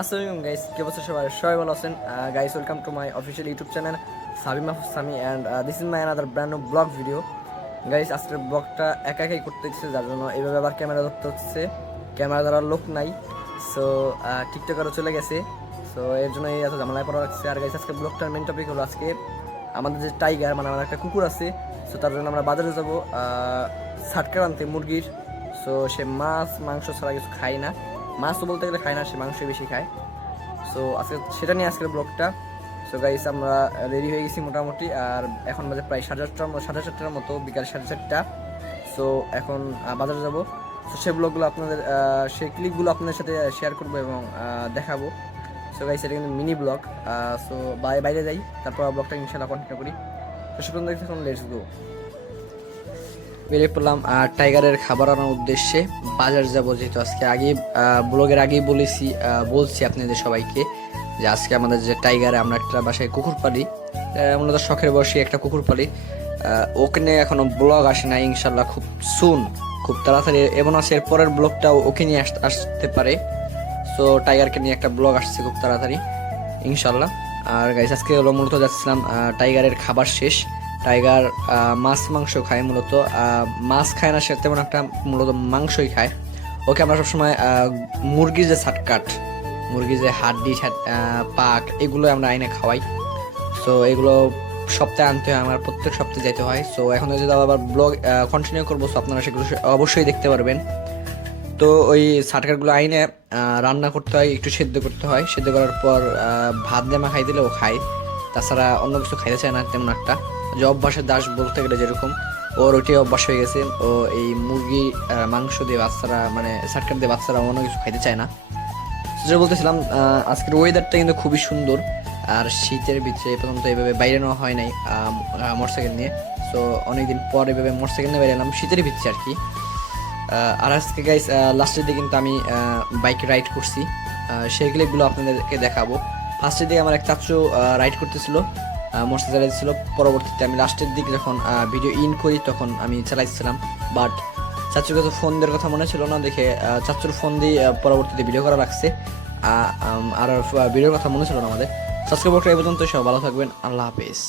আসসালামু গাইস, কি অবস্থা সবাই? সবাই ভালো আছেন? Guys, welcome to my official YouTube channel Sabi Mahfuz Sami and this is my another brand new vlog video. Guys, আজকের ব্লগটা একাই করতে হচ্ছে, যার জন্য এইভাবে আবার ক্যামেরা ধরতে হচ্ছে। ক্যামেরা ধরার লোক নাই, সো টিকটকারও চলে গেছে, সো এর জন্য এই এত ঝামেলায় পড়া লাগছে। আর গাইস, আজকে ব্লগটার মেন টপিক হলো আজকে আমাদের যে টাইগার, মানে আমার একটা কুকুর আছে, সো তার জন্য আমরা বাজারে যাবো সাটকার আনতে মুরগির। সো সে মাছ মাংস ছাড়া কিছু খায় না, মাছ তো বলতে গেলে খায় না, সে মাংসই বেশি খায়। সো আজকে সেটা নিয়ে আজকের ব্লগটা। সো গাইস, আমরা রেডি হয়ে গেছি মোটামুটি, আর এখন বাজে প্রায় সাড়ে চারটার মতো, বিকাল 4:30। সো এখন বাজারে যাব। সো সেই ব্লগগুলো আপনাদের সেই ক্লিপগুলো আপনাদের সাথে শেয়ার করবো এবং দেখাবো। সো গাইস, এটা কিন্তু মিনি ব্লগ। সো বাইরে যাই, তারপর ব্লগটা ইনশাল্লাহ কন্টিনিউ করি। তো সে পর্যন্ত এখন লেটস গো। বেরিয়ে পড়লাম টাইগারের খাবার আনার উদ্দেশ্যে। বাজার যাবো, যেহেতু আজকে আগে ব্লগের আগেই বলছি আপনাদের সবাইকে যে আজকে আমাদের যে টাইগারে আমরা একটা বাসায় কুকুর পালি, মূলত শখের বসে একটা কুকুর পালি। ওখানে এখনো ব্লগ আসে না, ইনশাল্লাহ খুব সুন, খুব তাড়াতাড়ি এমন আছে এর পরের ব্লগটাও ওকে নিয়ে আসতে পারে। সো টাইগারকে নিয়ে একটা ব্লগ আসছে খুব তাড়াতাড়ি ইনশাল্লাহ। আর গাইস, আজকে হলো মূলত যাচ্ছিলাম টাইগারের খাবার শেষ। টাইগার মাছ মাংস খায় মূলত, মাছ খায় না সে তেমন একটা, মূলত মাংসই খায়। ওকে আমরা সবসময় মুরগির যে ছাটকাট, মুরগির যে হাড্ডি পাক, এগুলো আমরা আইনে খাওয়াই। সো এগুলো সপ্তাহে আনতে হয়, আমার প্রত্যেক সপ্তাহে যেতে হয়। সো এখন যদি আবার ব্লগ কন্টিনিউ করবো, সো আপনারা সেগুলো অবশ্যই দেখতে পারবেন। তো ওই সাটকারগুলো আইনে রান্না করতে হয়, একটু সেদ্ধ করতে হয়, সেদ্ধ করার পর ভাত দিয়ে মাখাই দিলে ও খায়। তাছাড়া অন্য কিছু খাইতে চায় না তেমন একটা, যে অভ্যাসের দাস বলতে গেলে যেরকম, ওর ওইটাই অভ্যাস হয়ে গেছে। ও এই মুরগি মাংস দিয়ে বাচ্চারা, মানে সাটকার দিয়ে বাচ্চারা অন্য কিছু খাইতে চায় না। যেটা বলতেছিলাম, আজকের ওয়েদারটা কিন্তু খুবই সুন্দর। আর শীতের ভিতরে এ পর্যন্ত এভাবে বাইরে নেওয়া হয় নাই মোটরসাইকেল নিয়ে। সো অনেকদিন পর এভাবে মোটরসাইকেল নিয়ে বাইরে এলাম শীতের ভিতরে আর কি। আর আজকে গাইস লাস্টের দিকে কিন্তু আমি বাইক রাইড করছি, সেই ক্লিপগুলো আপনাদেরকে দেখাবো। ফার্স্টের দিকে আমার এক চাচু রাইড করতেছিল, মোটরসাইকেল চালাইছিল। পরবর্তীতে আমি লাস্টের দিকে যখন ভিডিও ইন করি তখন আমি চালাইছিলাম, বাট চাচুকে তো ফোন দেওয়ার কথা মনে ছিল না, দেখে চাচুর ফোন দিয়ে পরবর্তীতে ভিডিও করা লাগছে। আর ভিডিওর কথা মনে ছিল না আমাদের। সাবস্ক্রাইব করতে এই পর্যন্ত, সব ভালো থাকবেন, আল্লাহ হাফেজ।